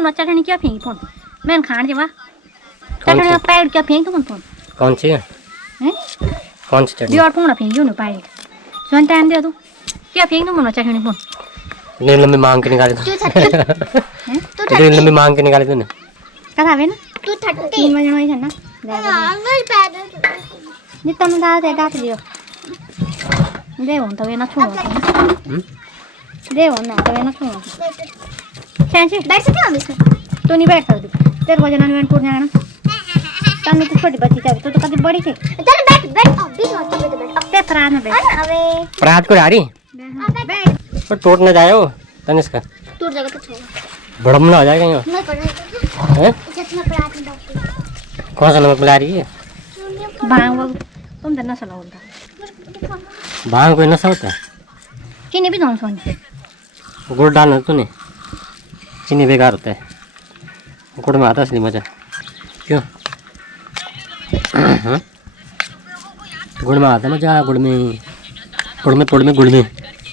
Phone चटनी क्या फेंकी phone मैंने खान जवा चटनी पैड क्या फेंक तुम फोन कौन सी है हैं कौन सी चटनी दिवार फोन फेंक जो न पैड सुन टाइम दे तू क्या फेंक तुम चटनी फोन इतनी लंबी मांग के निकाली तू इतनी लंबी मांग के निकाली तूने कथा वे ना तू 30 3 बजे होई छन ना अंगल पैड नि तम दा दे डाट दियो दे हुन त वे ना छोड़ दे हुन ना त वे ना छोड़ सेंसी बैठ सकते हो हम इसमें तू नहीं बैठ सकती तेरे वजह ना टूट जाना तन्ने तो छोटी बच्ची चाहिए तू तो कभी बड़ी थी चल बैठ बैठ अभी मत बैठ अब ते प्राण में बैठ अबे प्रात को डारी बैठ पर टूट न जाए वो तनिष्का टूट जाएगा तो छोड़ भड़मला हो जाएगा यहाँ नहीं पड़ हैं जितना प्रात में डालती कौन सा नमक मिला रही है भांग वो तुम तो नशा होता भांग कोई नशा होता है चीनी भी दो सोन गुड़ डालना तूने चीनी बेकार होता है गुड़ में आता असली मजा क्यों हाँ? गुड़ में आता मजा गुड़ में गुड़ में